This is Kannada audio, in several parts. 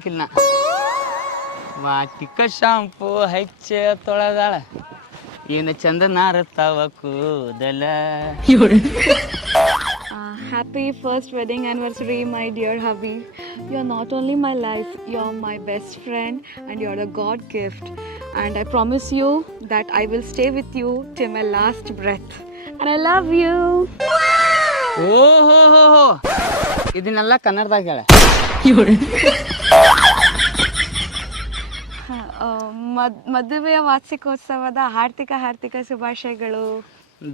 ಬದುಕಿಲ್ಲ ವಾಟಿಕ ಶಾಂಪು ಹಚ್ಚ ತೊಳೆದಾಳ ಏನು ಚಂದ ನಾರತಾವ ಕೂದಲ. Happy first wedding anniversary, my dear hubby. You're not only my life, you're my best friend and you're a God gift. And I promise you that I will stay with you till my last breath. And I love you. ಓಹೋ ಇದನ್ನೆಲ್ಲ ಕನ್ನಡದಾಗ ಹೇಳ. ಮದುವೆಯ ವಾರ್ಷಿಕೋತ್ಸವದ ಹಾರ್ದಿಕ ಶುಭಾಶಯಗಳು.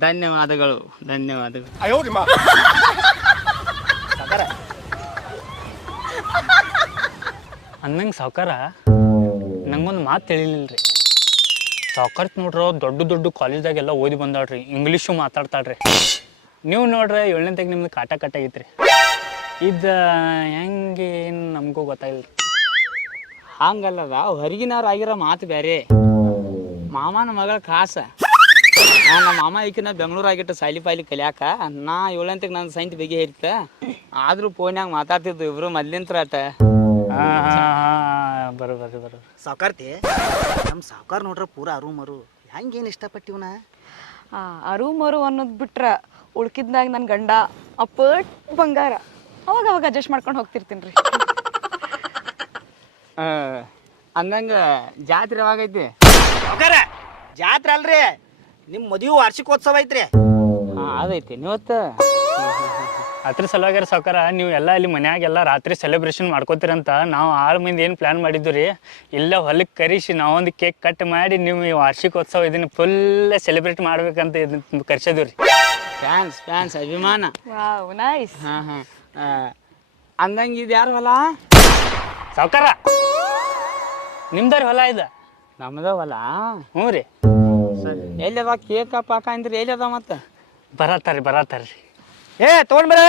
ಧನ್ಯವಾದಗಳು. ಅನ್ನಂಗೆ ಸಾವ್ಕಾರ ನಂಗೊಂದು ಮಾತು ತಿಳಿಲಿಲ್ರಿ. ಸಾವ್ಕಾರ್ತ್ ನೋಡ್ರ ದೊಡ್ಡ ಕಾಲೇಜ್ದಾಗೆಲ್ಲ ಓದಿ ಬಂದಾಳ್ರಿ, ಇಂಗ್ಲೀಷು ಮಾತಾಡ್ತಾಳ್ರಿ. ನೀವು ನೋಡ್ರಿ 7ನೇದಾಗಿ ನಿಮ್ದು ಕಾಟ ಐತ್ರಿ. ಇದು ಹೆಂಗೆ ಏನು ನಮಗೂ ಗೊತ್ತಾಗಿಲ್ರಿ. ಹಂಗಲ್ಲದ ಹೊರಗಿನವ್ರು ಆಗಿರೋ ಮಾತು ಬೇರೆ. ಮಾಮನ ಮಗಳ ಕಾಸ ನಮ್ಮ ಮಾಮ ಈಕಿನ ಬೆಂಗಳೂರು ಆಗಿಟ್ಟು ಸಾಲಿ ಪಾಲಿ ಕಲಿಯಾಕ ನಾ 7ನೇದಕ್ಕೆ ನನ್ನ ಸೈನ್ಸ್ ಬಗ್ಗೆ ಹೇರಿತ. ಆದ್ರೂ ಫೋನ್ಯಾಗ ಮಾತಾಡ್ತಿದ್ದು ಇಬ್ರು ಮೊದ್ಲಿಂತ್ರ ಆಟ. ಬರೋಬರ್ರಿ ಸಾವ್ಕಾರ್ತಿ ನಮ್ಮ ಸಾವ್ಕಾರ ನೋಡ್ರ ಪೂರ ಅರು ಹೆಂಗೇನು ಇಷ್ಟಪಟ್ಟಿವನ. ಅರು ಮರು ಅನ್ನೋದು ಬಿಟ್ರ ಉಳ್ಕಿದ್ನಾಗ ನನ್ನ ಗಂಡ ಅಪ್ಪಟ್ ಬಂಗಾರ. ಅವಾಗ ಅಡ್ಜಸ್ಟ್ ಮಾಡ್ಕೊಂಡು ಹೋಗ್ತಿರ್ತೀನಿ ರೀ. ಅಂದಂಗ ಜಾತ್ರೆ ಯಾವಾಗೈತಿ? ಸಾವ್ಕಾರ ಜಾತ್ರೆ ಅಲ್ರಿ, ನಿಮ್ಮ ಮದುವೆ ವಾರ್ಷಿಕೋತ್ಸವ ಐತ್ರಿ. ಅದೈತಿ ನೀವತ್ತು ಅದ್ರ ಸಲುವಾಗಿ ಸಾವ್ಕಾರ ನೀವು ಎಲ್ಲ ಇಲ್ಲಿ ಮನ್ಯಾಗೆಲ್ಲ ರಾತ್ರಿ ಸೆಲೆಬ್ರೇಷನ್ ಮಾಡ್ಕೋತೀರಂತ ನಾವು 6 ಮಂದಿ ಏನು ಪ್ಲ್ಯಾನ್ ಮಾಡಿದ್ದು ರೀ. ಇಲ್ಲ ಹೊಲಕ್ಕೆ ಕರೆಸಿ ನಾವೊಂದು ಕೇಕ್ ಕಟ್ ಮಾಡಿ ನೀವು ಈ ವಾರ್ಷಿಕೋತ್ಸವ ಇದನ್ನು ಫುಲ್ ಸೆಲೆಬ್ರೇಟ್ ಮಾಡ್ಬೇಕಂತ ಇದನ್ನ ಕರ್ಸಿದ್ವಿ ರೀ. ಫ್ಯಾನ್ಸ್ ಅಭಿಮಾನ. Wow nice. ಅಂದಂಗ ಇದು ಯಾರು ಹೊಲ? ಸಾವ್ಕಾರ ನಿಮ್ದಾರ ಹೊಲ ಇದೆ? ನಮ್ದ ಹೊಲ. ಹ್ಞೂ ರೀ. ಎಲ್ಲದ ಕೇಕ ಪಾಕ ಅಂದ್ರಿ ಎಲ್ಲದ ಮತ್ತೆ? ಬರತ್ತಾರ್ರಿ. ಏ ತೊಗೊಂಡ್ಬರ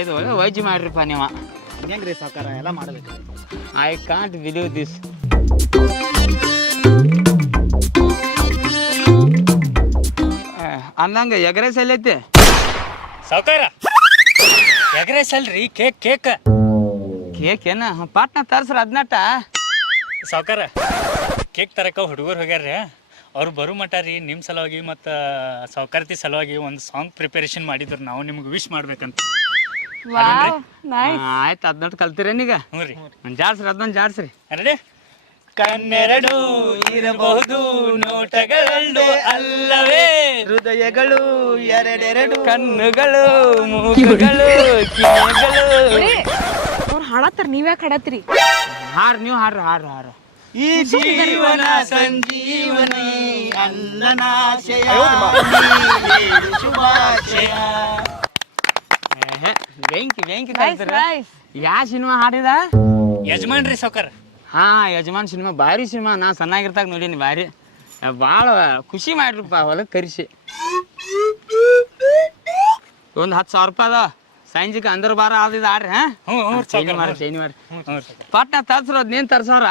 ಇದು ವಜ್ಜಿ ಮಾಡ್ರಿಪ್ಪ ನೀವು. ಹೆಂಗ್ರಿ ಸಾವ್ಕಾರ ಎಲ್ಲ ಮಾಡಬೇಕು. I can't believe this. ಅಂದಂಗ ಎಗ್ರೆಸ್ ಎಲ್ಲೈತಿ? ಸಾವ್ಕಾರ ಎಗ್ರೆಸ್ ಅಲ್ರಿ, ಕೇಕ್ ಏನ ಪಾಟ್ನ ತರ್ಸ್ರ ಅದ್ನಟ. ಸಾವ್ಕಾರ ಕೇಕ್ ತರಕ ಹುಡುಗರು ಹೋಗ್ಯಾರ್ರಿ. ಅವ್ರು ಬರೋ ಮಟ ರೀ ನಿಮ್ಮ ಸಲುವಾಗಿ ಮತ್ತು ಸಾವ್ಕಾರ್ತಿ ಸಲುವಾಗಿ ಒಂದು ಸಾಂಗ್ ಪ್ರಿಪರೇಷನ್ ಮಾಡಿದ್ರು. ನಾವು ನಿಮ್ಗೆ ವಿಶ್ ಮಾಡ್ಬೇಕಂತ. ಆಯ್ತು ಅದ್ನಟ್ ಕಲ್ತಿರೇನೀಗ? ಹ್ಞೂ ರೀ. ಜಾಡ್ಸ್ರಿ ಅದನ್ನ ಜಾಡ್ಸ್ರಿ. ಅರಡೆ ಕಣ್ಣೆರಡು ಇರಬಹುದು ನೋಟಗಳು ಅಲ್ಲವೇ, ಹೃದಯಗಳು ಎರಡೆರಡು, ಕಣ್ಣುಗಳು ಮೂಗುಗಳು ಕಿವಿಗಳು. ಅವ್ರು ಹಾಡತ್ತಾರ, ನೀವ್ಯಾಕೆ ಹಾಡತ್ತೀರಿ? ನೀವು ಹಾರ. ಈ ಜೀವನ ಸಂಜೀವನಿ ಅನ್ನನಾಶಯ ಶುಭಾಶಯ. ಬೆಂಕಿ Nice. ಯಾ ಸಿನಿಮಾ ಹಾಡಿದ? ಯಜಮಾನ್ ರೀ ಸಾವ್ಕಾರ. ಯಜಮಾನ್ ಸಿನಿಮಾ ಭಾರಿ ಸಿನಿಮಾ. ನಾ ಸಣ್ಣಾಗಿರ್ತಾಗ ನೋಡೀನಿ. ಭಾರಿ ಭಾಳ ಖುಷಿ ಮಾಡ್ರಿಪ್ಪ ಹೊಲಕ್ಕೆ ಕರೆಸಿ. ಒಂದು 10,000 ರೂಪಾಯಿ ಅದ. ಸಂಜಿಗೆ ಅಂದ್ರ ಬಾರ ಆದಿದ ಆಡ್ರಿ. ಶನಿವಾರ ಪಟ್ನ ತರ್ಸ್ರ ಅದ್ನೇನ್ ತರ್ಸವ್ರ?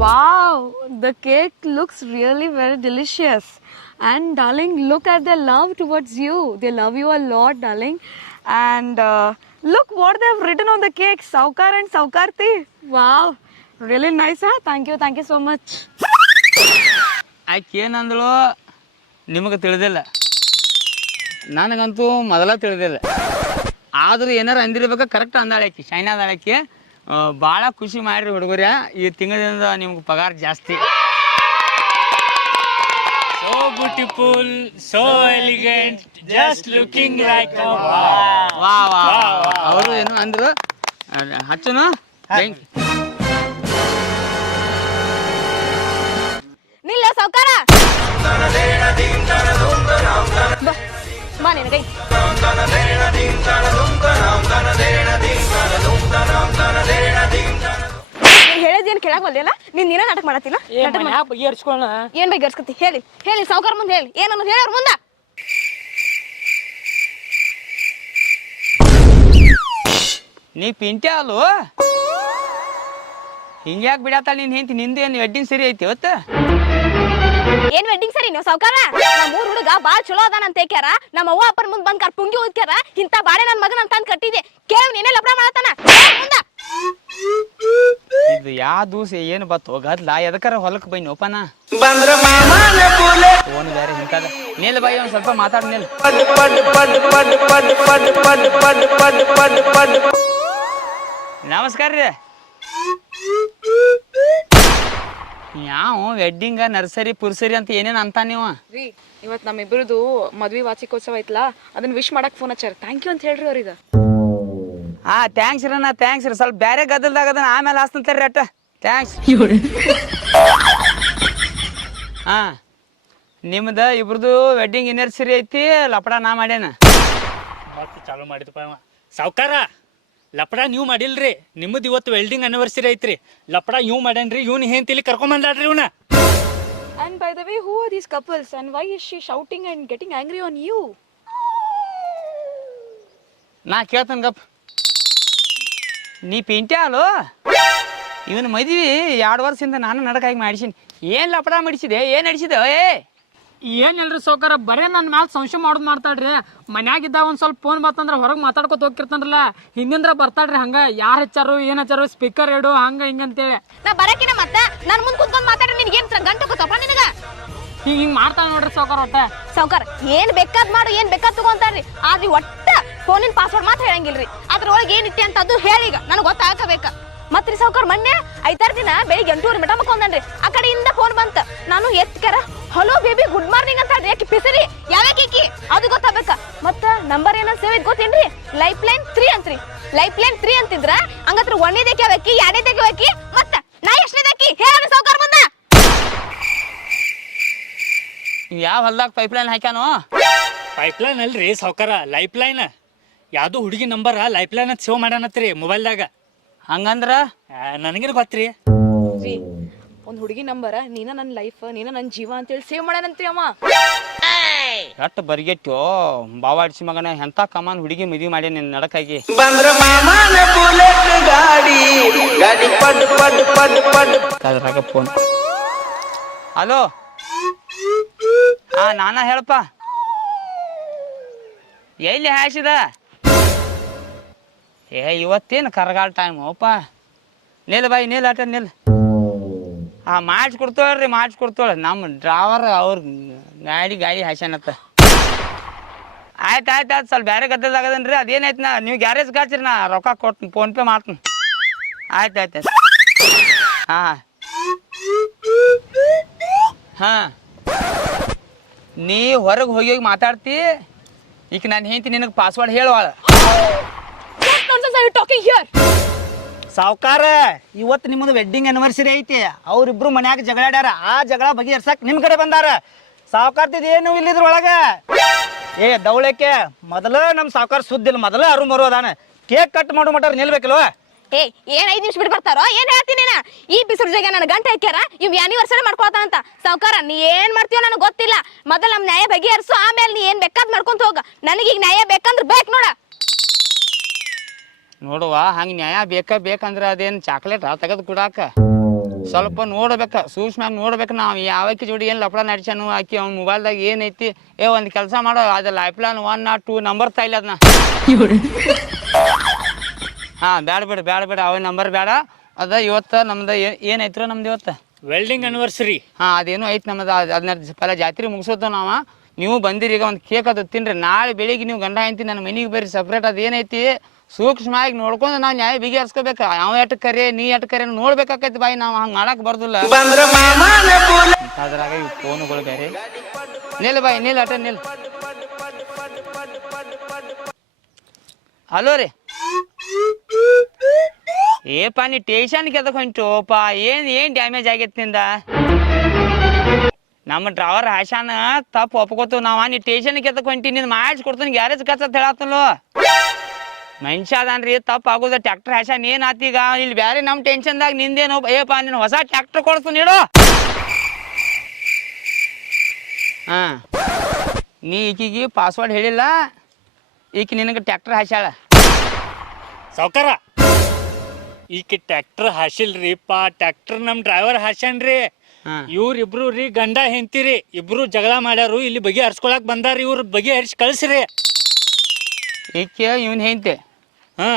Wow, the cake looks really very delicious. And darling, look at their love towards you. They love you a lot, darling. And look what they have written on the cake. Saukar and Saukarti. Wow, really nice, huh? Thank you so much. ಆಕೆ ಏನಂದಳು ನಿಮಗೆ ತಿಳಿದಿಲ್ಲ, ನನಗಂತೂ ಮೊದಲ ತಿಳಿದಿಲ್ಲ. ಆದ್ರೂ ಏನಾರು ಅಂದಿರ್ಬೇಕು. Correct ಅಂದಾಳಕಿ, shine ಅದಾಳಕಿ. ಭಾಳ ಖುಷಿ ಮಾಡ್ರಿ ಹುಡುಗರ. ಈ ತಿಂಗಳಿಂದ ನಿಮ್ಗೆ ಪಗಾರ ಜಾಸ್ತಿ. So beautiful, so elegant, just looking like a ವಾ ಅವರು ಏನು ಅಂದ್ರು. ಹಚ್ಚನು ನಿಲ್ಲ ಸಾವ್ಕಾರ. ಬಾ ನಿನಗೈ. ಹೇಳಿದೇನು ಕೇಳಕ್ ಬಲ್ದಿಲ್ಲ. ನೀನ ನಾಟಕ ಮಾಡತ್ತಿಲ್ಲ. ಏನ್ ಬಗೆಹರಿಸ್ಕತಿ ಹೇಳಿ ಸಾವ್ಕಾರ ಮುಂದೆ ಹೇಳಿ. ಏನನ್ನೋದು ಹೇಳಿ ಅವ್ರ ಮುಂದೆ. ನೀ ಪಿಂಟೆ ಅಲ್ಲೋ ಹಿಂಗ್ಯಾಕೆ ಬಿಡತ್ತಾಳ ನೀನ್ ಹೆಂತಿ ನಿಂದೇನು ವೆಡ್ಡಿಂಗ್ ಸರಿ ಐತಿ ಇವತ್ತು ಏನ್ ವೆಡ್ಡಿಂಗ್ ಸರಿ ನೀವು ಸಾವ್ಕಾರ ನಮ್ಮ ಊರ್ ಹುಡುಗ ಬಾಳ್ ಚಲೋ ಅದಾನ ಅಂತ ಹೇಳ್ಯಾರ ನಮ್ಮ ಅವ್ವ ಅಪ್ಪನ ಮುಂದ್ ಬಂದ್ ಪುಂಗಿ ಓದ್ಕ್ಯಾರ ಇಂತ ಬಾಳೆ ನನ್ ಮಗನ ಅಂತ ಕಟ್ಟಿದೆ ಕೇಳ್ ನೀನೇ ಲಪಡ ಮಾಡತಾನ ಇದು ಯಾ ದೂಸ ಏನು ಬತ್ತು ಗದ್ಲ ಎದಕ್ಕಾರ ಹೊಲಕ್ ಬೈ ನೋಪನ ಫೋನ್ ಬೇರೆ ಇಂತದ ನಿಲ್ ಬೈ ಒಂದ್ ಸ್ವಲ್ಪ ಮಾತಾಡ್ ನಿಲ್ ನಮಸ್ಕಾರ ರೀ ಯಾವ ವೆಡ್ಡಿಂಗ್ ನರ್ಸರಿ ಪುರ್ಸರಿ ಅಂತ ಏನೇನ್ ಅಂತ ನೀವು ರೀ ಇವತ್ ನಮ್ಮಿಬ್ರದು ಮದ್ವಿ ವಾರ್ಷಿಕೋತ್ಸವ ಐತ್ಲಾ ಅದನ್ನ ವಿಶ್ ಮಾಡಕ್ ಫೋನ್ ಹಚ್ಚಾರ ಥ್ಯಾಂಕ್ ಯು ಅಂತ ಹೇಳ್ರಿ ಅವ್ರಿಗೆ ಥ್ಯಾಂಕ್ಸ್ ರೀ ಥ್ಯಾಂಕ್ಸ್ ರೀ ಸ್ವಲ್ಪ ಬೇರೆ ಗದ್ದಲ್ದಾಗ ಅದನ್ನ ಆಮೇಲೆ ಹಾಸ್ತಂತಾರ್ರಿ ಅಟ್ಟ ಥ್ಯಾಂಕ್ಸ್ ಹಾ ನಿಮ್ದ ಇಬ್ರದು ವೆಡ್ಡಿಂಗ್ ಆನಿವರ್ಸರಿ ಐತಿ ಲಪಡ ನಾ ಮಾಡ್ಯಾನ ಮತ್ತೆ ಚಾಲು ಮಾಡಿದಪ್ಪ ಅವ ಸಾವ್ಕಾರ ಲಪಡ ನೀವು ಮಾಡಿಲ್ರಿ ನಿಮ್ಮದು ಇವತ್ತು ವೆಲ್ಡಿಂಗ್ ಆನಿವರ್ಸರಿ ಐತ್ರಿ ಲಪಡ ಇವ್ ಮಾಡ್ಯಾನ್ರಿ ಇವ್ನ ಹೆಂತಿಲಿ ಕರ್ಕೊಂಬಂದಾಡ್ರಿ ಇವ್ನ And by the way, who are these couples and why is she shouting and getting angry on you? ನಾ ಕೇಳ್ತಾನ ಗಪ್ ನೀ ಪಿಂಟೆ ಅಲ್ಲೋ ಇವನ್ ಮದ್ವಿ 2 ವರ್ಷದಿಂದ ನಾನು ನಡಕಾಗಿ ಮಾಡಿಸಿನಿ ಏನ್ ಲಪಡ ಮಾಡಿಸಿದೆ ಏನ್ ನಡಿಸಿದೆ ಏನಿಲ್ರಿ ಸೌಕರ ಬರೇ ನನ್ನ ಮ್ಯಾಲ ಸಂಶಯ ಮಾಡೋದು ಮಾಡ್ತಾಳ್ರಿ ಮನ್ಯಾಗಿದ್ದಾಗ ಒಂದ್ ಸ್ವಲ್ಪ ಫೋನ್ ಬಂತಂದ್ರ ಹೊರಗೆ ಮಾತಾಡ್ಕೊತ ಹೋಗಿರ್ತಾನಲ್ಲ ಹಿಂದಿಂದ್ರ ಬರ್ತಾಳ್ರಿ ಹಂಗ ಯಾರು ಹಚ್ಚಾರು ಏನ್ ಹಚ್ಚಾರು ಸ್ಪೀಕರ್ ಇಡು ಹಂಗ ಹಿಂಗಂತೇಳಿ ನಾ ಬರಕಿನ ಮತ್ತ ನನ್ ಮುಂದ್ ಕುಂತ್ಕೊಂಡ್ ಮಾತಾಡ್ರಿ ನಿನ್ಗೆ ಏನ್ ಗಂಟು ಗೊತ್ತಪ್ಪ ನಿನಗ ಹಿಂಗ್ ಮಾಡ್ತಾಳ ನೋಡ್ರಿ ಸೌಕರ್ ಒಟ್ಟ ಸಾವ್ಕಾರ ಏನ್ ಬೇಕಾದ್ ಮಾಡು ಏನ್ ಬೇಕಾದ್ ತಗೊಂತಾರ್ರಿ ಆದ್ರೆ ಒಟ್ಟ ಫೋನಿನ ಪಾಸ್ವರ್ಡ್ ಮಾತ್ರ ಹೇಳಂಗಿಲ್ರಿ ಅದ್ರೊಳಗೆ ಏನಿತ್ತೆ ಅಂತ ಅದು ಹೇಳೀಗ ನನಗೆ ಗೊತ್ತಾಗಬೇಕ ಮತ್ರಿ ಸಾವ್ಕಾರ ಮೊನ್ನೆ 5-6 ದಿನ ಬೆಳಿಗ್ಗೆ 8:00 ಮಟ ಮಕ್ಕೊಂದನ್ರಿ ಆ ಕಡೆಯಿಂದ ಫೋನ್ ಬಂತ ನಾನು ಎತ್ಕರ ಹಲೋ ಬೇಬಿ ಗುಡ್ ಮಾರ್ನಿಂಗ್ ಅಂತ ಹೇಳ್ರಿ ಯಾಕೆ ಪಿಸರಿ ಯಾವ್ಯಾಕಿ ಅದು ಗೊತ್ತಾಗಬೇಕ ಮತ್ತ ನಂಬರ್ ಏನ ಸೇವ್ ಐತ್ ಗೊತ್ತೇನ್ರಿ ಲೈಫ್ ಲೈನ್ 3 ಅಂತ್ರಿ ಲೈಫ್ ಲೈನ್ 3 ಅಂತಿದ್ರ ಹಂಗತ್ರ 1ನೇದಕ್ಕೆ ಯಾವ್ಯಾಕಿ 2ನೇದಕ್ಕೆ ಯಾವ್ಯಾಕಿ ಮತ್ತ ನಾ ಎಷ್ಟನೇದಕ್ಕಿ ಹೇಳ್ರಿ ಸಾವ್ಕಾರ ಬಂದ ಯಾವ ಹೊಲ್ದಾಗ ಪೈಪ್ಲೈನ್ ಹಾಕ್ಯಾನೋ ಪೈಪ್ಲೈನ್ ಅಲ್ರಿ ಸಾವ್ಕಾರ ಲೈಫ್ ಲೈನ್ ಯಾವ್ದು ಹುಡುಗಿ ನಂಬರ್ ಲೈಫ್ ಲೈನ್ ಅಂತ ಸೇವ್ ಮಾಡ್ಯಾನತ್ರಿ ಮೊಬೈಲ್ದಾಗ ಹಂಗಂದ್ರ ನನಗೇನು ಗೊತ್ತ್ರಿ ರೀ ಒಂದ್ ಹುಡುಗಿ ನಂಬರ್ ನೀನ ನನ್ನ ಲೈಫ್ ನೀನ ನನ್ನ ಜೀವ ಅಂತೇಳಿ ಸೇವ್ ಮಾಡ್ಯಾನಂತ್ರಿ ಅವ ಎಟ್ಟು ಬರ್ಗೆಟ್ಟು ಬಾವಾಡ್ಸಿ ಮಗನ ಎಂತ ಕಮಾನ್ ಹುಡುಗಿ ಮದ್ವಿ ಮಾಡಿ ನಿನ್ ನಡಕಾಗಿ ಅದ್ರಾಗ ಫೋನ್ ಹಲೋ ನಾನ ಹೇಳಪ್ಪ ಎಲ್ಲಿ ಹಾಸಿದ ಇವತ್ತೇನು ಕರಗಾಲ ಟೈಮ್ ಅಪ್ಪ ನಿಲ್ ಬಾಯಿ ನಿಲ್ ಆಟ ನಿಲ್ ಮಾಡಿಸ್ಕೊಡ್ತೇಳ್ರಿ ಮಾಡಿಸ್ಕೊಡ್ತೇಳ ನಮ್ಮ ಡ್ರೈವರ್ ಅವ್ರ ಗಾಡಿ ಹಾಸ್ಯಾನತ್ತ ಆಯ್ತು ಸ್ವಲ್ಪ ಬೇರೆ ಗದ್ದಲ್ದಾಗದನ್ರಿ ಅದೇನೈತಿ ನೀವು ಗ್ಯಾರೇಜ್ ಕಾಚ್ರಿ ನಾ ರೊಕ್ಕ ಕೊಡ್ತೀನಿ ಫೋನ್ಪೇ ಮಾಡ್ತೀನಿ ಆಯ್ತು ಹಾಂ ನೀ ಹೊರಗೆ ಹೋಗಿ ಮಾತಾಡ್ತಿ ಈಗ ನಾನು ಹೇಳ್ತೀನಿ ನಿನಗೆ ಪಾಸ್ವರ್ಡ್ ಹೇಳುವಾಳ ಸಾವ್ಕಾರ ಇವತ್ತು ನಿಮ್ಮದು ವೆಡ್ಡಿಂಗ್ ಆನಿವರ್ಸರಿ ಐತಿ ಅವ್ರಿಬ್ರು ಮನ್ಯಾಗ ಜಗಳಾಡ್ಯಾರ ಆ ಜಗಳ ಬಗೆಹರ್ಸಕ್ ನಿಮ್ ಕಡೆ ಬಂದಾರ ಸಾವ್ಕಾರ್ತಿದ್ ಏನು ಇಲ್ಲಿದ್ರೊಳಗ ದೌಳಕ್ಕೆ ಮೊದಲ ನಮ್ ಸಾವ್ಕಾರ ಸುದ್ದಿಲ್ಲ ಮೊದಲ ಅರು ಮರು ಅದಾನ ಕೇಕ್ ಕಟ್ ಮಾಡೋ ಮಟ್ಟ ನಿಲ್ಬೇಕಲ್ವ ಏನ್ 5 ನಿಮಿಷ ಬಿಟ್ಟು ಬರ್ತಾರೋ ಏನ್ ಹೇಳ್ತೀನಿ ಈ ಬಿಸಿಲು ಜಾಗ ನನ್ನ ಗಂಟೆ ಹಾಕ್ಯಾರ ಇವ್ ಆನಿವರ್ಸರಿ ಮಾಡ್ಕೊತಾನಂತ ಸಾವ್ಕಾರ ನೀ ಏನ್ ಮಾಡ್ತೀವೋ ನನಗೆ ಗೊತ್ತಿಲ್ಲ ಮೊದಲ ನಮ್ ನ್ಯಾಯ ಬಗೆಹರಿಸು ಆಮೇಲೆ ನೀ ಏನ್ ಬೇಕಾದ್ ಮಾಡ್ಕೊಂತ ಹೋಗ ನನಗೀಗ ನ್ಯಾಯ ಬೇಕಂದ್ರೆ ಬೇಕು ನೋಡ ನೋಡುವ ಹಂಗೆ ನ್ಯಾಯ ಬೇಕಂದ್ರೆ ಅದೇನು ಚಾಕ್ಲೇಟ್ ತೆಗೆದು ಕೊಡಾಕ ಸ್ವಲ್ಪ ನೋಡ್ಬೇಕ ಸೂಕ್ಷ್ಮ ನೋಡ್ಬೇಕು ನಾವು ಯಾವಕ್ಕೆ ಜೋಡಿ ಏನು ಲಪಡ ನಡ್ಸ್ಯಾನು ಆಕಿ ಅವ್ನ ಮೊಬೈಲ್ದಾಗ ಏನೈತಿ ಒಂದು ಕೆಲಸ ಮಾಡೋ ಅದು ಲೈಫ್ ಲೈನ್ 1 or 2 ನಂಬರ್ ತಾಯಿಲ್ಲ ಅದನ್ನ ಹಾಂ ಬೇಡ ಅವ ನಂಬರ್ ಬೇಡ ಅದ ಇವತ್ತು ನಮ್ದು ಏನೈತ್ರ ನಮ್ದು ಇವತ್ತು ವೆಲ್ಡಿಂಗ್ ಆನಿವರ್ಸರಿ ಹಾಂ ಅದೇನು ಐತಿ ನಮ್ದು ಅದನ್ನ ಪೆಲ್ಲ ಜಾತ್ರೆ ಮುಗಿಸೋದು ನಾವು ನೀವು ಬಂದಿರಿ ಈಗ ಒಂದು ಕೇಕ್ ಅದು ತಿನ್ರಿ ನಾಳೆ ಬೆಳಿಗ್ಗೆ ನೀವು ಗಂಡ ಹೆಂಡ್ತಿ ನನ್ನ ಮನೆಗೆ ಬರ್ರಿ ಸಪ್ರೇಟ್ ಅದೇನೈತಿ ಸೂಕ್ಷ್ಮವಾಗಿ ನೋಡ್ಕೊಂಡು ನಾವು ನ್ಯಾಯ ಬಿಗಿಹರಿಸ್ಕೋಬೇಕು ಅವ ಎಟ್ಟು ಕರೆ ನೀ ಎಟ್ಟು ಕರೆ ನೋಡ್ಬೇಕಾಕೈತಿ ಬಾಯಿ ನಾವು ಹಂಗೆ ಮಾಡಕ್ ಬರ್ದಿಲ್ಲ ಅದ್ರಾಗ ಇವು ಫೋನುಗಳು ಬೇರೆ ನಿಲ್ ಬಾಯಿ ನಿಲ್ ಅಟ ನಿಲ್ ಹಲೋ ರೀ ಏಪಾ ನೀ ಟೇಷನ್ಗೆ ಎದಕ್ಕೆ ಹೊಂಟೋಪ ಏನ್ ಡ್ಯಾಮೇಜ್ ಆಗೈತಿ ನಿಂದ ನಮ್ಮ ಡ್ರೈವರ್ ಹಾಶಾನ ತಪ್ಪು ಒಪ್ಕೋತು ನಾವ ನೀ ಟೇಷನ್ಗೆ ಎದಕ್ಕೆ ಹೊಂಟಿ ನೀನು ಮಾಡಿಸ್ಕೊಡ್ತೀನಿ ಗ್ಯಾರೇಜ್ ಕಚ್ಚ ಅಂತ ಹೇಳತ್ತಲ್ಲೋ ಮನುಷ್ಯ ಅದಾನ್ರಿ ತಪ್ಪು ಆಗೋದ ಟ್ರ್ಯಾಕ್ಟರ್ ಹಾಶಾನ್ ಏನ್ ಆತೀಗ ಇಲ್ಲಿ ಬ್ಯಾರೆ ನಮ್ಮ ಟೆನ್ಷನ್ದಾಗ ನಿಂದೇನು ಏಪಾ ನೀನು ಹೊಸ ಟ್ರ್ಯಾಕ್ಟರ್ ಕೊಡ್ತೀನಿ ನೀಡು ಹಾ ನೀ ಈಕಿಗೆ ಪಾಸ್ವರ್ಡ್ ಹೇಳಿಲ್ಲ ಈಕಿ ನಿನಗೆ ಟ್ರ್ಯಾಕ್ಟರ್ ಹಾಸ್ಯಾಳ ಸಾವ್ಕಾರ ಈಕಿ ಟ್ರ್ಯಾಕ್ಟರ್ ಹಾಸಿಲ್ರಿ ಟ್ರ್ಯಾಕ್ಟರ್ ನಮ್ ಡ್ರೈವರ್ ಹಾಸ್ಯಾನ್ರಿ. ಇವ್ರಿಬ್ರು ರೀ ಗಂಡ ಹೆಂಡ್ತಿರಿ, ಇಬ್ರು ಜಗಳ ಮಾಡ್ಯಾರು, ಇಲ್ಲಿ ಬಗೆ ಹರ್ಸ್ಕೊಳಕ್ ಬಂದಾರ. ಇವ್ರ ಬಗೆ ಹರಿಸಿ ಕಳ್ಸ್ರಿ. ಈಕೆ ಇವನ್ ಹೆಂತೆ ಹಾ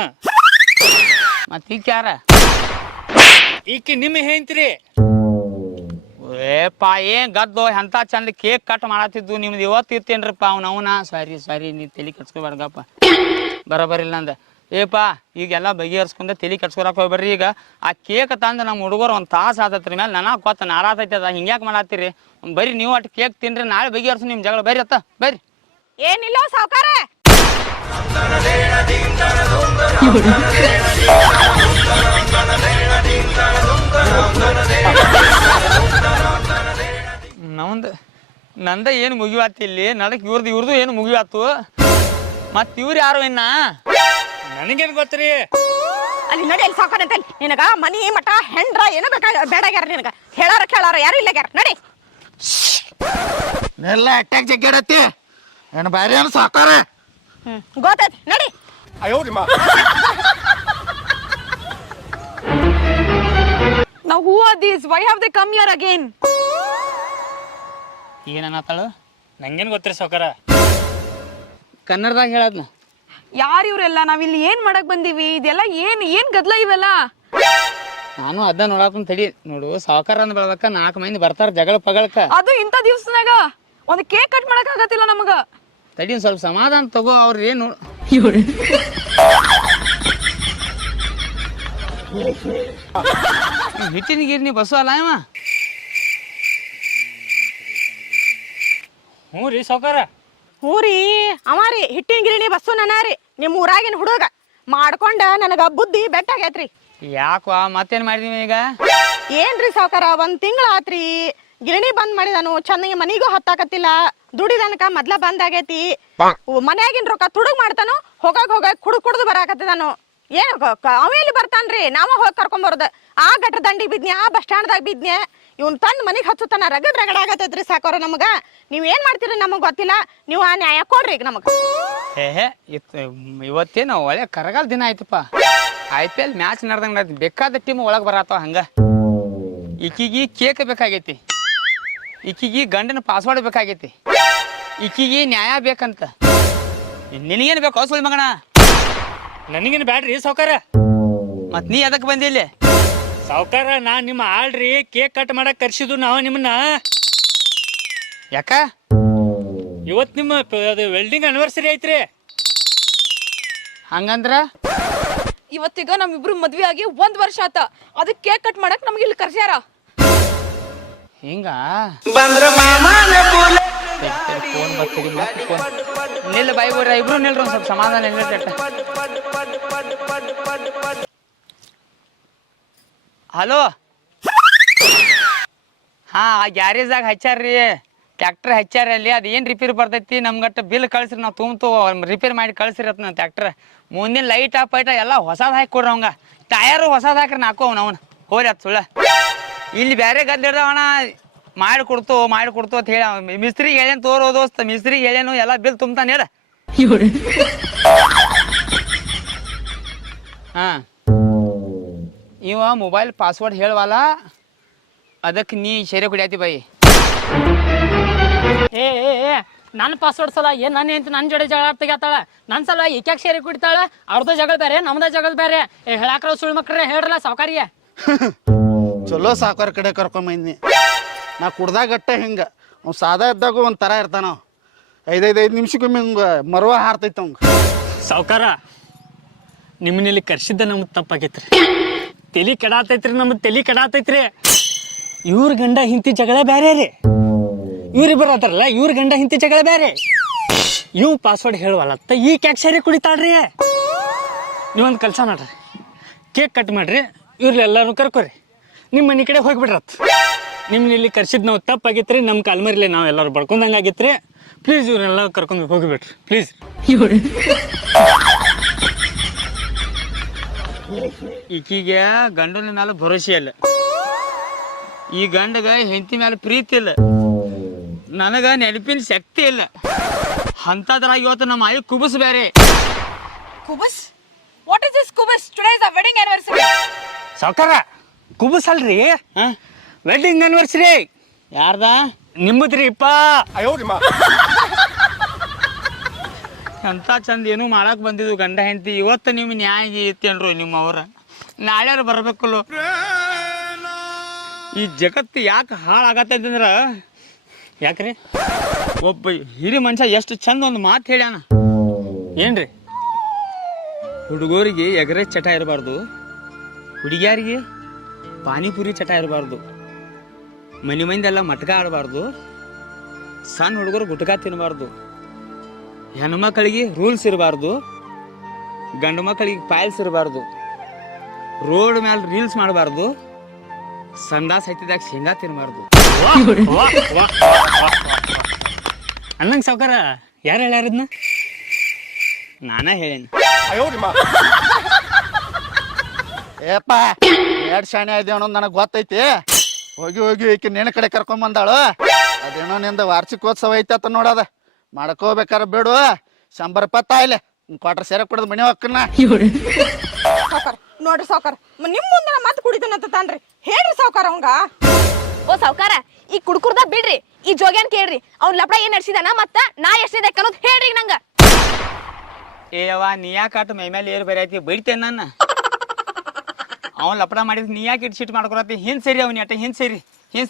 ಮತ್ ಈಕೆ ಯಾರ? ಈಕಿ ನಿಮ್ ಹೆಂಡ್ತಿರಿ. ಏಪಾ ಏನ್ ಗದ್ದು ಎಂತ ಚಂದ ಕೇಕ್ ಕಟ್ ಮಾಡತ್ತಿದ್ದು ನಿಮ್ದು ಇವತ್ತು ಇತ್ತೇನ್ರಪ್ಪ ಅವನ ಸಾರಿ ನೀ ತಲೆ ಕೆಡ್ಸ್ಕೊಬಾರ್ದಪ್ಪ, ಬರೋಬರಿಲ್ಲ ನಂದ. ಏಪಾ ಈಗೆಲ್ಲ ಬಗೆಹರಿಸ್ಕೊಂಡ ತಲೆ ಕೆಡ್ಸ್ಕೊಳಕ್ ಹೋಗ್ಬೇಡ್ರಿ. ಈಗ ಆ ಕೇಕ್ ತಂದು ನಮ್ಮ ಹುಡುಗರು ಒಂದು ತಾಸು ಆತತ್ರಿ ಮೇಲೆ ನನಗೆ ಗೊತ್ತ ನಾರಾತೈತಿ ಅದ, ಹಿಂಗ್ಯಾಕೆ ಮಾಡತ್ತೀರಿ? ಬರ್ರಿ ನೀವು ಅಟ್ಟು ಕೇಕ್ ತಿನ್ರಿ, ನಾಳೆ ಬಗೆಹರಿಸು ನಿಮ್ಮ ಜಗಳ. ಬರ್ರಿ ಅತ್ತ ಬರ್ರಿ. ಏನಿಲ್ಲ ಸಾವ್ಕಾರ, ನಂದ ಏನು ಮುಗಿವಾತಿ ಇಲ್ಲಿ, ನಡಕ್ ಇವ್ರದ್ದು ಏನು ಮುಗಿವಾತು. ಮತ್ ಇವ್ರು ಯಾರು ಇನ್ನ? ನನಗೇನ್ ಗೊತ್ತ್ರಿ? ಅಲ್ಲಿ ನಡಿ ಅಲ್ಲಿ ಸಾವ್ಕಾರ ಅಂತ. ನಿನಗ ಮನಿ ಮಠ ಹೆಂಡ್ರ ಏನೋ ಬೇಡಾಗ್ಯಾರ, ನಿನಗ ಹೇಳಾರ ಕೇಳಾರ ಯಾರು ಇಲ್ಲ ಗ್ಯಾರ. ನಡಿ ಎಲ್ಲ ಅಟ್ಯಾಕ್ ಜಗ್ಗಾಡತ್ತಿ ಏನು ಬ್ಯಾರೆ ಏನು ಸಾಕಾರ ಗೊತ್ತೈತಿ, ನಡಿ. Now who are these? Why have they come here again? ಏನನ್ನತ್ತಾಳು? ನಂಗೇನ್ ಗೊತ್ತ್ರಿ ಸಾವ್ಕಾರ? ಕನ್ನಡದಾಗ ಹೇಳದ್ನ. ಯಾರು ಇವರೆಲ್ಲ? ನಾವಿಲ್ಲಿ ಏನ್ ಮಾಡಕ್ ಬಂದೀವಿ? ಇದೆಲ್ಲ ಏನ್ ಗದ್ಲ ಇವೆಲ್ಲ? ನಾನು ಅದ ನೋಡಾಕ ತಡಿ. ನೋಡು ಸಾವುಕಾರ ಅಂದ್ ಬೆಳದಕ್ಕ 4 ಮಂದಿ ಬರ್ತಾರ ಜಗಳ ಪಗಳಕ್ಕ. ಅದು ಇಂಥ ದಿವ್ಸನಾಗ ಒಂದು ಕೇಕ್ ಕಟ್ ಮಾಡಕ್ ಆಗತ್ತಿಲ್ಲ ನಮಗ. ತಡಿ ಸ್ವಲ್ಪ ಸಮಾಧಾನ ತಗೋ. ಅವ್ರ ಏನು ಹಿಟ್ಟಿನ ಗಿರ್ನಿ ಬಸ್ಸು ಅಲ್ಲ ಇವ? ಹ್ಞೂ ರೀ ಸಾವ್ಕಾರ. ಹ್ಞೂ ರೀ, ಅವಾರಿ ಹಿಟ್ಟಿನ ಗಿರಣಿ ಬಸ್ಸು ನನಾರಿ. ನಿಮ್ ಊರಾಗಿನ ಹುಡುಗ ಮಾಡ್ಕೊಂಡ ನನಗ ಬುದ್ಧಿ ಬೆಟ್ಟಾಗೈತ್ರಿ. ಯಾಕವಾ ಮತ್ತೇನ್ ಮಾಡಿದೀವಿ ಈಗ? ಏನ್ರಿ ಸಾವ್ಕಾರ, 1 ತಿಂಗಳ ಆತ್ರಿ ಗಿರಣಿ ಬಂದ್ ಮಾಡಿದಾನು. ಚೆನ್ನಾಗಿ ಮನಿಗೂ ಹತ್ತಾಕತ್ತಿಲ್ಲ. ದುಡಿದನಕ ಮೊದ್ಲ ಬಂದ್ ಆಗೈತಿ. ಮನ್ಯಾಗಿನ ರೊಕ್ಕ ತುಡುಗ್ ಮಾಡ್ತಾನು, ಹೋಗಾಗ ಕುಡ್ದು ಬರಾಕತ್ತಿದಾನು. ಏನ್ ಅವೇಲಿ ಬರ್ತಾನ್ರಿ? ನಾವ ಹೋಗಿ ಕರ್ಕೊಂಬರ್ದ. ಆ ಗಟ್ರ ದಂಡಿಗೆ ಬಿದ್ನೆ, ಆ ಬಸ್ ಸ್ಟ್ಯಾಂಡ್ದಾಗ ಬಿದ್ನೆ. ಇವ್ನ ತಂದ್ ಮನಿಗ್ ಹಚ್ಚುತ್ತಾನ. ರಗಡ್ ಆಗತ್ತೈತ್ರಿ ಸಾಕೋರ ನಮಗ. ನೀವ್ ಏನ್ ಮಾಡ್ತೀರಿ ನಮಗ್ ಗೊತ್ತಿಲ್ಲ. ನೀವು ಆ ನ್ಯಾಯ ಕೊಡ್ರಿ ಈಗ ನಮಗ. ಇವತ್ತೇನು ಒಳ್ಳೆ ಕರಗಾಲ ದಿನ ಆಯ್ತಪ್ಪ. IPL ಮ್ಯಾಚ್ ನಡ್ದಂಗ ನಡ್ದು ಬೇಕಾದ ಟೀಮ್ ಒಳಗೆ ಬರತ್ತವ. ಹಂಗ ಈಕಿಗಿ ಕೇಕ್ ಬೇಕಾಗೈತಿ, ಈಕಿಗಿ ಗಂಡನ ಪಾಸ್ವರ್ಡ್ ಬೇಕಾಗೈತಿ, ಈಕಿಗಿ ನ್ಯಾಯ ಬೇಕಂತ. ನಿನಗೇನು ಬೇಕು ಸುಳ್ಳು ಮಗಣ? ನನಗೇನು ಬ್ಯಾಡ್ರಿ ಸಾವ್ಕಾರ. ಮತ್ ನೀ ಅದಕ್ಕೆ ಬಂದಿಲ್ಲ ಸಾವ್ಕಾರ? ನಾನ್ ನಿಮ್ಮ ಆಳ್ರಿ ಕೇಕ್ ಕಟ್ ಮಾಡಕ್ ಕರ್ಸಿದ್ದು ನಾವು ನಿಮ್ಮನ್ನ. ಯಾಕ? ಇವತ್ ನಿಮ್ಮ ವೆಲ್ಡಿಂಗ್ ಆನಿವರ್ಸರಿ ಐತ್ರಿ. ಹಂಗಂದ್ರ ಇವತ್ತಿಗ ನಮ್ಮಿಬ್ರು ಮದ್ವೆ ಆಗಿ 1 ವರ್ಷ ಆತ. ಅದಕ್ಕೆ ಕೇಕ್ ಕಟ್ ಮಾಡಕ್ ನಮ್ಗೆ ಇಲ್ಲಿ ಕರ್ಸ್ಯಾರ. ಹಿಂಗ ಫೋನ್ ನಿಲ್ಲ ಬಾಯಿ ಬೋರ ಇಬ್ರು ನಿಲ್ರಿ ಒಂದ್ ಸ್ವಲ್ಪ ಸಮಾಧಾನ ನಿಲ್ರಿ. ಹಲೋ, ಹಾ ಗ್ಯಾರೇಜ್ದಾಗ ಹಚ್ಚಾರ್ರಿ, ಟ್ರ್ಯಾಕ್ಟರ್ ಹಚ್ಚಾರ ಅಲ್ಲಿ. ಅದು ಏನು ರಿಪೇರ್ ಬರ್ತೈತಿ ನಮ್ಗಟ್ಟ ಬಿಲ್ ಕಳ್ಸ್ರಿ, ನಾವು ತುಂಬ ರಿಪೇರ್ ಮಾಡಿ ಕಳ್ಸಿರಿ ಅತ್ ನನ್ನ ಟ್ರ್ಯಾಕ್ಟರ್. ಮುಂದಿನ ಲೈಟ್ ಪೈಟ ಎಲ್ಲ ಹೊಸದು ಹಾಕಿ ಕೊಡ್ರಿ ಅವಂಗ. ಟಯರು ಹೊಸದು ಹಾಕ್ರಿ ನಾಕು ಅವನು ಹೋರಿ ಅದು ಸುಳ್ಳ. ಇಲ್ಲಿ ಬೇರೆ ಗದ್ದಿಡ್ದವಣ ಮಾಡಿ ಕೊಡ್ತು ಅಂತ ಹೇಳಿ ಮಿಸ್ತ್ರಿಗೆ ಹೇಳೇನು ತೋರೋ ದೋಸ್ತ, ಮಿಸ್ತ್ರಿಗೆ ಹೇಳೇನು ಎಲ್ಲ ಬಿಲ್ ತುಂಬ್ತಾನೆ ಹೇಳ. ಹಾಂ, ಇವ ಮೊಬೈಲ್ ಪಾಸ್ವರ್ಡ್ ಹೇಳವಲ್ಲ, ಅದಕ್ಕೆ ನೀ ಶೇರೆ ಕುಡಿಯಾತಿ ಬಾಯಿ. ಏ ನನ್ನ ಪಾಸ್ವರ್ಡ್ ಸಲ ಏನ್ ನನ್ನ ಹೆಂಡತಿ ನನ್ನ ಜೋಡಿ ಜಗಳ ತೆಗಿತಾಳ. ನನ್ನ ಸಲ ಏಕ್ಯಾಕೆ ಸೇರಿ ಕುಡಿತಾಳ? ಅವ್ರದ್ದು ಜಗಳ ಬೇರೆ, ನಮ್ದ ಜಗಳ ಬೇರೆ. ಹೇಳಾಕ್ರ ಸುಳ್ಳು ಮಕ್ರೆ ಹೇಳ್ರಲ್ಲ ಸಾವ್ಕಾರಿಗೆ. ಚಲೋ ಸಾವ್ಕಾರ ಕಡೆ ಕರ್ಕೊಂಬಂದಿ. ನಾ ಕುಡ್ದಾಗಟ್ಟ ಹಿಂಗೆ ಅವ್ನು ಸಾದಾ ಇದ್ದಾಗೂ ಒಂದು ಥರ ಇರ್ತಾನ. 5 ನಿಮಿಷಕ್ಕೊಮ್ಮೆ ಹಿಂಗೆ ಮರವ ಹಾರ್ತೈತೆ ಅವಂಗೆ. ಸಾವ್ಕಾರ, ನಿಮ್ಮನ್ನಿಲ್ಲಿ ಕರ್ಸಿದ್ದ ನಮ್ದು ತಪ್ಪಾಗೈತ್ರಿ. ತಲೆ ಕೆಡಾತೈತ್ರಿ, ನಮ್ದು ತಲೆ ಕೆಡಾತೈತ್ರಿ. ಇವ್ರ ಗಂಡ ಹಿಂತಿ ಜಗಳ ಬೇರೆ ರೀ, ಇವ್ರಿಬ್ಬರು ಅದಾರಲ್ಲ ಇವ್ರ ಗಂಡ ಹಿಂತಿ ಜಗಳ ಬೇರೆ. ಇವ್ ಪಾಸ್ವರ್ಡ್ ಹೇಳುವಲ್ಲತ್ತ ಈ ಕ್ಯಾಕ್ ಸೇರಿ ಕುಡಿತಾಳ್ರಿ. ನೀವೊಂದು ಕೆಲಸ ಮಾಡ್ರಿ, ಕೇಕ್ ಕಟ್ ಮಾಡ್ರಿ, ಇವ್ರೆಲ್ಲರೂ ಕರ್ಕೊರಿ, ನಿಮ್ಮ ಮನೆ ಕಡೆ ಹೋಗ್ಬಿಡ್ರತ್. ನಿಮ್ಮನ್ನ ಇಲ್ಲಿ ಕರ್ಸಿದ್ ನಾವು ತಪ್ಪಾಗಿತ್ರಿ, ನಮ್ಮ ಕಾಲ್ಮರಿಲಿ ನಾವು ಎಲ್ಲರೂ ಬಡ್ಕೊಂಡಂಗೆ ಆಗಿತ್ರಿ. ಪ್ಲೀಸ್ ಇವ್ರನ್ನೆಲ್ಲ ಕರ್ಕೊಂಡು ಹೋಗಿಬಿಟ್ರಿ ಪ್ಲೀಸ್. ಈಕಿಗೆ ಗಂಡನ ಮೇಲೆ ಭರೋಸೆ ಇಲ್ಲ, ಈ ಗಂಡಗ ಹೆಂಡತಿ ಮೇಲೆ ಪ್ರೀತಿ ಇಲ್ಲ, ನನಗ ನೆನಪಿನ ಶಕ್ತಿ ಇಲ್ಲ. ಅಂತದ್ರಾಗ ಇವತ್ತು ನಮ್ಮ ಆಯಿ ಕುಬಸ್ ಬೇರೆ. ಕುಬಸ್? What is this kubus? Today is our wedding anniversary. ಸಾವ್ಕಾರ ಕುಬಸಲ್ರಿ ವೆಡ್ಡಿಂಗ್ ಆನಿವರ್ಸರಿ ಯಾರ್ದ? ನಿಮ್ಮದ್ರಿಪ್ಪ. ಎಂತ ಚಂದ ಏನು ಮಾಡಕ್ ಬಂದಿದ್ದು ಗಂಡ ಹೆಂಡತಿ, ಇವತ್ತು ನಿಮ್ಮ ನ್ಯಾಯ ಐತೇನ್ರು ನಿಮ್ಮ ಅವ್ರ, ನಾಳೆ ಬರ್ಬೇಕಲ್ಲ. ಈ ಜಗತ್ತು ಯಾಕೆ ಹಾಳಾಗತ್ತೆ ಅಂತಂದ್ರ, ಯಾಕ್ರಿ? ಒಬ್ಬ ಹಿರಿ ಮನುಷ್ಯ ಎಷ್ಟು ಚಂದ ಒಂದು ಮಾತು ಹೇಳ್ಯಾನ. ಏನ್ರಿ? ಹುಡುಗರಿಗೆ ಎಗರೆ ಚಟ ಇರಬಾರ್ದು, ಹುಡುಗಿಯಾರಿಗೆ ಪಾನಿಪುರಿ ಚಟ ಇರಬಾರ್ದು, ಮನೆ ಮಂದೆಲ್ಲ ಮಟ್ಕ ಆಡಬಾರ್ದು, ಸಣ್ಣ ಹುಡುಗರು ಗುಟ್ಕ ತಿನ್ನಬಾರ್ದು, ಹೆಣ್ಮಕ್ಳಿಗೆ ರೂಲ್ಸ್ ಇರಬಾರ್ದು, ಗಂಡು ಮಕ್ಕಳಿಗೆ ಪಾಯಲ್ಸ್ ಇರಬಾರ್ದು, ರೋಡ್ ಮೇಲೆ ರೀಲ್ಸ್ ಮಾಡಬಾರ್ದು, ಸಂಡಾಸ್ ಹತ್ತಿದಾಗ ಶೇಂಗಾ ತಿನ್ನಬಾರ್ದು. ಅನ್ನಂಗೆ ಸಾವ್ಕಾರ ಯಾರು ಹೇಳ್ಯಾರದ್ನ? ನಾನೇ ಹೇಳೇನಿ. ಏಪ್ಪ ಎರಡು ಶಾಣೆ ಇದೇವ ಅನ್ನೋದು ನನಗೆ ಗೊತ್ತೈತಿ. ಹೋಗಿ ಹೋಗಿ ಈಕಿ ನಿನ್ನ ಕಡೆ ಕರ್ಕೊಂಬಂದಾಳು. ಅದೇನೋ ನಿಂದ ವಾರ್ಷಿಕೋತ್ಸವ ಐತೆ ನೋಡದ, ಮಾಡ್ಕೋಬೇಕಾರ ಬಿಡು. 100 ರೂಪಾಯಿ ತಾಯಿಲೆ ಕ್ವಾರ್ಟರ್ ಸೇರೆ ಕೊಡೋದು ಮನೆ ಹೋಗ್ಕನ್ನ. ಸಾವ್ಕಾರ ನೋಡ್ರಿ ಸಾವ್ಕಾರ, ನಿಮ್ ಮುಂದೆ ಮತ್ತೆ ಕುಡಿತಾನಂತ ತಾನ್ರಿ, ಹೇಳ್ರಿ ಸಾವ್ಕಾರ ಅವಂಗ. ಓ ಸಾವ್ಕಾರ, ಈ ಕುಡ್ಕುರ್ದ ಬಿಡ್ರಿ, ಈ ಜೋಗ್ಯಾನ್ ಕೇಳ್ರಿ, ಅವ್ನ ಲಪಡ ಏನ್ ನಡ್ಸಿದಾನ ಮತ್ತ ನಾ ಎಷ್ಟಿದೆ ಅನ್ನೋದು ಹೇಳ್ರಿ ನಂಗ. ಏವ ನೀ ಯಾಕೆ ಆಟ ಮೈ ಮೇಲೆ ಏರು ಬೇರೆ ಐತಿ, ಬೈತೇನೆ ನನ್ನ. ಅವ್ನು ಲಪಡ ಮಾಡಿದ್ ನೀ ಯಾಕೆ ಇಟ್ಟು ಸಿಟ್ಟು ಮಾಡ್ಕೊಳತಿ? ಹಿಂದ್ ಸೇರಿ ಅವ್ನಿ ಅಟ ಹಿಂದ್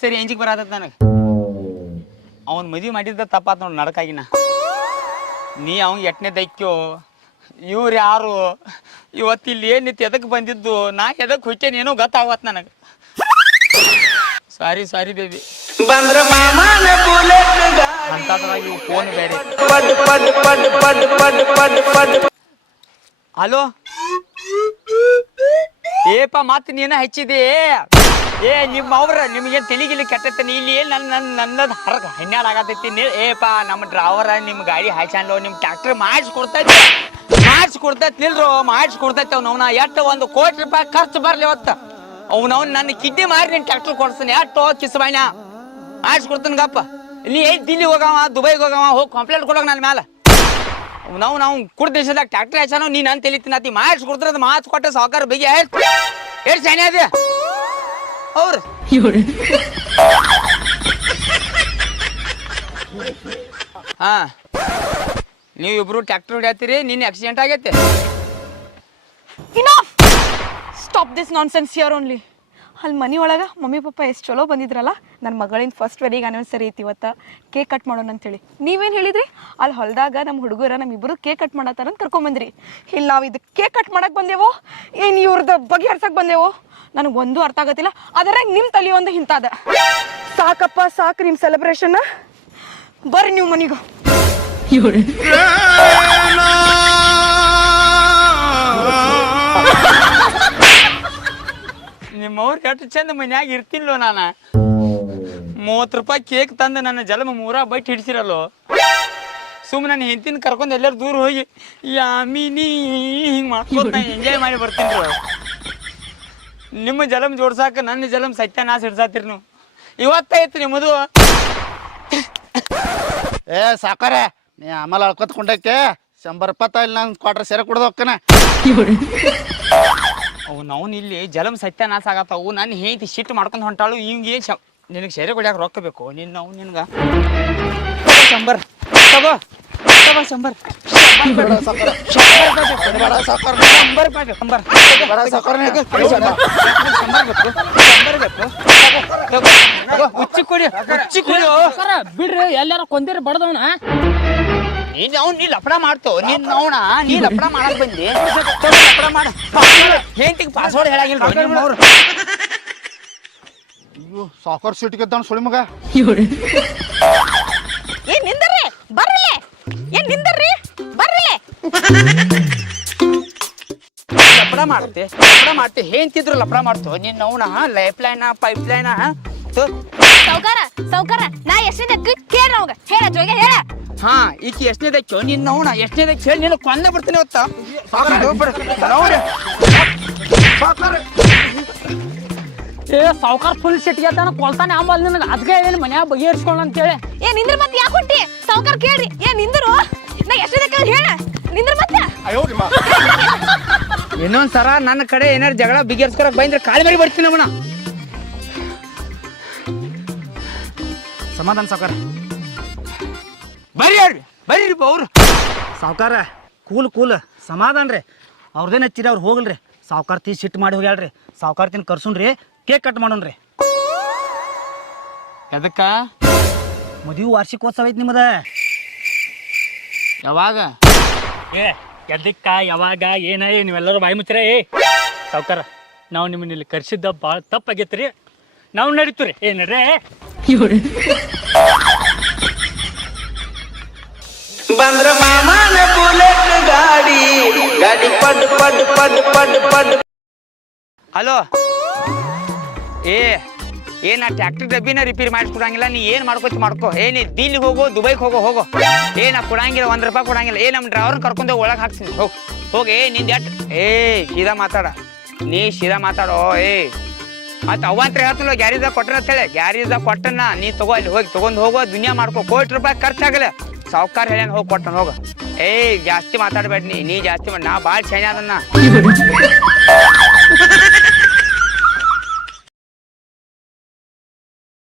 ಸೇರಿ ಎಂಜಿಗೆ ಬರತ್ತ ನನಗೆ. ಅವ್ನು ಮದುವೆ ಮಾಡಿದ್ದ ತಪ್ಪಾತ್ ನೋಡಿ ನಡಕಾಗಿನ. ನೀ ಅವ್ನು ಎಟ್ನೇ ದೈಕ್ಯೋ, ಇವ್ರು ಯಾರು, ಇವತ್ತಿಲ್ಲಿ ಏನಿತ್ತು, ಎದಕ್ಕೆ ಬಂದಿದ್ದು, ನಾ ಎದಕ್ಕೆ ಹುಚ್ಚೇನೇನೋ ಗೊತ್ತಾಗತ್ ನನಗೆ. Sorry baby. ಅಂತದ್ರಾಗಿ ಫೋನ್ ಬೇರೆ. ಹಲೋ ಏಪ ಮತ್ತೆ ನೀನ ಹಚ್ಚಿದೆ. ನಿಮ್ಮ ಅವ್ರ ನಿಮ್ಗೇನು ತಲೆಗಿಲಿ ಕೆಟ್ಟೈತೆ ಇಲ್ಲಿ ನನ್ನದು ಹರಗ ಹನ್ನೆರಡು ಆಗತೈತಿ. ಏಪ ನಮ್ಮ ಡ್ರೈವರ ನಿಮ್ಮ ಗಾಡಿ ಹಾಯ್ಸಂಡ್ಲು, ನಿಮ್ಮ ಟ್ಯಾಕ್ಟ್ರಿ ಮಾಡಿಸ್ಕೊಡ್ತೈತಿ ನಿಲ್ರು, ಮಾಡಿಸ್ಕೊಡ್ತೈತಿ. ಅವ್ನವ್ನ ಎಷ್ಟು 1 ಕೋಟಿ ರೂಪಾಯಿ ಖರ್ಚು ಬರ್ಲಿ ಅವತ್ತು. ಅವ್ನವ್ನು ನನ್ನ ಕಿಡ್ನಿ ಮಾರಿ ನೀನು ಟ್ಯಾಕ್ಟ್ರಿ ಕೊಡ್ಸ್ತಾನೆ, ಎಷ್ಟು ಕಿಸ್ಬಾಯ್ನ ಮಾಡಿಸ್ಕೊಡ್ತಾನೆ. ಗಪ್ಪ ನೀ ದಿಲ್ಲಿ ಹೋಗವ, ದುಬೈಗೆ ಹೋಗವ, ಹೋಗಿ ಕಂಪ್ಲೇಂಟ್ ಕೊಡೋಗ ನನ್ನ ಮ್ಯಾಲ. ನಾವು ಕುಡ್ ದೇಶದಾಗ ಟ್ಯಾಕ್ಟ್ರಿ ಹಾಯ್ಸಾನೋ, ನೀನು ಅಂತ ತಿಳಿತೀನಿ ಮಾಡಿಸ್ಕೊಡ್ತಾರೆ. ಅದು ಮಾತು ಕೊಟ್ಟೆ ಸಾವುಕಾರ ಬಗ್ಗೆ ಎಷ್ಟು ಶಾನೆ ಅದೇ ಅವ್ರು. ಹಾ ನೀವು ಇಬ್ರು ಟ್ಯಾಕ್ಟರ್ ಹೊಡ್ಯಾತೀರಿ, ನಿನ್ನ ಆಕ್ಸಿಡೆಂಟ್ ಆಗೈತೆ. Enough! Stop this nonsense here only. ಅಲ್ಲಿ ಮನೆ ಒಳಗೆ ಮಮ್ಮಿ ಪಪ್ಪ ಎಷ್ಟು ಚಲೋ ಬಂದಿದ್ರಲ್ಲ, ನನ್ನ ಮಗಳಿಂದ ಫಸ್ಟ್ ವೆಡ್ಡಿಂಗ್ ಆನಿವರ್ಸರಿ ಐತಿ ಇವತ್ತು, ಕೇಕ್ ಕಟ್ ಮಾಡೋಣ ಅಂತೇಳಿ. ನೀವೇನು ಹೇಳಿದ್ರಿ? ಅಲ್ಲಿ ಹೊಲದಾಗ ನಮ್ಮ ಹುಡುಗರ ನಮ್ಮಿಬ್ಬರು ಕೇಕ್ ಕಟ್ ಮಾಡತ್ತಾರಂತ ಕರ್ಕೊಂಬಂದ್ರಿ. ಇಲ್ಲಿ ನಾವು ಇದು ಕೇಕ್ ಕಟ್ ಮಾಡಕ್ಕೆ ಬಂದೇವೋ ಏನು ಇವ್ರದ್ದು ಬಗೆಹರ್ಸಕ್ಕೆ ಬಂದೇವೋ ನನಗೆ ಒಂದು ಅರ್ಥ ಆಗತ್ತಿಲ್ಲ. ಅದರಾಗ ನಿಮ್ಮ ತಲೆ ಒಂದು ಹಿಂತಾದ. ಸಾಕಪ್ಪ ಸಾಕು ನಿಮ್ಮ ಸೆಲೆಬ್ರೇಷನ್, ಬರ್ರಿ ನೀವು ಮನೆಗೂ. ನಿಮ್ಮವ್ರು ಎಷ್ಟು ಚಂದ ಮನ್ಯಾಗ ಇರ್ತಿಲ್ಲೋ. ನಾನು 30 ರೂಪಾಯಿ ಕೇಕ್ ತಂದು ನನ್ನ ಜಲಮ 3 ಬೈಟ್ ಹಿಡಿಸಿರಲ್ಲೋ. ಸುಮ್ಮನೆ ನನ್ನ ಹೆಂಡತಿನ ಕರ್ಕೊಂಡು ಎಲ್ಲರೂ ದೂರ ಹೋಗಿ ಯಾಮಿನಿ ಹಿಂಗೆ ಮಾಡ್ಕೊಂಡು ನಾನು ಎಂಜಾಯ್ ಮಾಡಿ ಬರ್ತೀನಿ. ನಿಮ್ಮ ಜಲಮ್ ಜೋಡ್ಸಾಕ ನನ್ನ ಜಲಮ್ ಸತ್ಯನಾಶ ಹಿಡ್ಸಾತಿರಿ ನೀವು. ಇವತ್ತಾಯ್ತು ನಿಮ್ಮದು. ಏ ಸಾಕಾರ, ನೀ ಆಮೇಲೆ ಅಳ್ಕೊತ್ಕೊಂಡಕ್ಕೆ 100 ರೂಪಾಯಿ ತಾಯಿಲೆ ನಾನು ಕ್ವಾರ್ಟರ್ ಸೇರೆ ಕೊಡೋದು ಹೋಗ್ಕನ. ಅವ್ನು ಇಲ್ಲಿ ಜಲಮ್ ಸತ್ಯನಾಶ ಆಗತ್ತವು. ನನ್ನ ಹೆಂಡತಿ ಸಿಟ್ಟು ಮಾಡ್ಕೊಂಡು ಹೊಂಟಾಳು. ಹಿಂಗೆ ನಿನಗೆ ಸೇರೆ ಕೊಡ್ಯಾಕ ರೊಕ್ಕ ಬೇಕು. ನಿನ್ಗೆ 100 ತಗೋ 100 ಹುಚ್ಚಿ ಕೊಡಿ ಬಿಡ್ರಿ, ಎಲ್ಲಾರ ಕೊಂದಿರಿ ಬಡದವನ. ನೀ ಲಪಡ ಮಾಡ್ತೋ, ನೀ ಲಪಡ ಮಾಡಕ್ ಬಂದಿ. ಲಪಡ ಮಾಡ ಹೆಂಡತಿಗೆ ಪಾಸ್ವರ್ಡ್ ಹೇಳಾಗಿಲ್ಲ. ಅಯ್ಯೋ ಸಾಕರ್ ಸಿಟ್ಟಿಗೆದ್ದಾನ ಸುಳಿ ಮಗ. ಏನ್ ನಿಂದರ್ರಿ, ಬರ್ರಿಲೆ. ಏನ್ ನಿಂದರ್ರಿ, ಬರ್ರಿಲೆ. ಲಪಡ ಮಾಡ್ತೆ ಹೆಂತಿದ್ರು ಲಪಡ ಮಾಡ್ತೋ. ನೀನ್ ಅವನ ಲೈಫ್ ಲೈನ್ ಪೈಪ್ ಲೈನ್. ಸಾವ್ಕಾರ ನಾ ಎಷ್ಟೇ ಕೇಳ ಅವಾಗ ಹೇಳ ಜೋಗೆ ಹೇಳ. ಹಾ ಈಕಿ ಎಷ್ಟನೇದಕ್ಕೆ ನಿನ್ನ ಅವನ ಎಷ್ಟನೇದಕ್ಕೆ ಹೇಳಿ ನೀನು ಕೊಂದ ಬಿಡ್ತೀನಿ ಹೊತ್ತ. ಏ ಸಾವ್ಕಾರ ಫುಲ್ ಸಿಟ್ಟಿಗೆ ಅದಾನ, ಕೊಲ್ತಾನೆ ಆಂಬಲ್ ನಿನಗೆ. ಅದಕ್ಕೆ ಹೇಳಿ ಮನ್ಯಾಗ ಬಗೆಹರಿಸ್ಕೊಳ್ಳ ಅಂತೇಳಿ. ಏ ನಿಂದ್ರ ಮತ್ತೆ ಯಾಕೆ ಹೊಂಟಿ? ಸಾವ್ಕಾರ ಕೇಳ್ರಿ. ಏ ನಿಂದ್ರು, ನಾ ಎಷ್ಟೇ ಹೇಳ ನಿಂದ್ರ ಮತ್ತೆ. ಇನ್ನೊಂದ್ಸರ ನನ್ನ ಕಡೆ ಏನಾರು ಜಗಳ ಬಿಗಿರ್ಸ್ಕೊಳಕ್ ಬಂದ್ರೆ ಕಾಲು ಮರಿ ಬರ್ತೀನಿ ಅವನ. ಸಮಾಧಾನ ಸಾವ್ಕಾರ. ಬರ್ರಿ ಅವ್ರು ಸಾವ್ಕಾರ ಕೂಲ್ ಸಮಾಧಾನ ರೀ. ಅವ್ರದೇನು ಹಚ್ಚಿರಿ ಅವ್ರು ಹೋಗಲ್ರಿ. ಸಾವ್ಕಾರ್ತಿ ಸಿಟ್ಟು ಮಾಡಿ ಹೋಗ್ಯಾಳ್ರಿ. ಸಾವ್ಕಾರ್ತಿನ ಕರ್ಸುಣ್ರಿ, ಕೇಕ್ ಕಟ್ ಮಾಡೋಣ್ರಿ. ಎದಕ್ಕ ಮದುವೆ ವಾರ್ಷಿಕೋತ್ಸವ ಐತಿ ನಿಮ್ಮದ. ಯಾವಾಗ? ಏ ಎದಕ್ಕ ಯಾವಾಗ ಏನ ನೀವೆಲ್ಲರೂ ಬಾಯಿ ಮುಚ್ಚರ. ಸಾವ್ಕಾರ ನಾವು ನಿಮ್ಮನ್ನ ಇಲ್ಲಿ ಕರ್ಸಿದ್ದ ಭಾಳ ತಪ್ಪಾಗೈತ್ರಿ. ನಾವು ನಡೀತು ರೀ. ನಡ್ರೆ ಬಂದ್ರ ಮಾಮನ ಬುಲೆಟ್ ಗಾಡಿ ಗಾಡಿ ಪಡ್ ಪಡ್ ಪಡ್ ಪಡ್ ಪಡ್. ಹಲೋ ನಾ ಟ್ಯಾಕ್ಟ್ರಿ ಡಬ್ಬಿನ ರಿಪೇರಿ ಮಾಡಿಸ್ಕೊಡಂಗಿಲ್ಲ. ನೀ ಏನು ಮಾಡ್ಕೋ. ನೀ ದಿಲ್ಲಿಗೆ ಹೋಗೋ, ದುಬೈಗೆ ಹೋಗೋ. ನಾ ಕೊಡಂಗಿಲ್ಲ, 1 ರೂಪಾಯಿ ಕೊಡಂಗಿಲ್ಲ. ನಮ್ಮ ಡ್ರೈವರ್ನ ಕರ್ಕೊಂಡು ಒಳಗೆ ಹಾಕ್ತೀನಿ. ಹೋಗಿ ನಿಂದ ಸೀದಾ ಮಾತಾಡ. ನೀ ಸೀದಾ ಮಾತಾಡೋ. ಮತ್ತೆ ಅವಂತ್ರ ಹೇಳ್ತಿಲ್ಲ ಗ್ಯಾರೇಜ್ದಾಗ ಕೊಟ್ಟನ ಅಂತ ಹೇಳಿ. ಗ್ಯಾರೇಜ್ದಾಗ ಕೊಟ್ಟನ ನೀ ತಗೋ, ಅಲ್ಲಿ ಹೋಗಿ ತೊಗೊಂಡು ಹೋಗೋ, ದುನಿಯಾ ಮಾಡ್ಕೋ. ₹1 ರೂಪಾಯಿ ಖರ್ಚಾಗಲ್ಲ. ಸಾವ್ಕಾರ ಹೇಳ್ಯಾನ ಹೋಗಿ ಕೊಟ್ಟನ ಹೋಗ. ಜಾಸ್ತಿ ಮಾತಾಡ್ಬೇಡ ನೀ ಜಾಸ್ತಿ ಮಾಡಿ. ನಾ ಭಾಳ ಚೆನ್ನಾದನ್ನ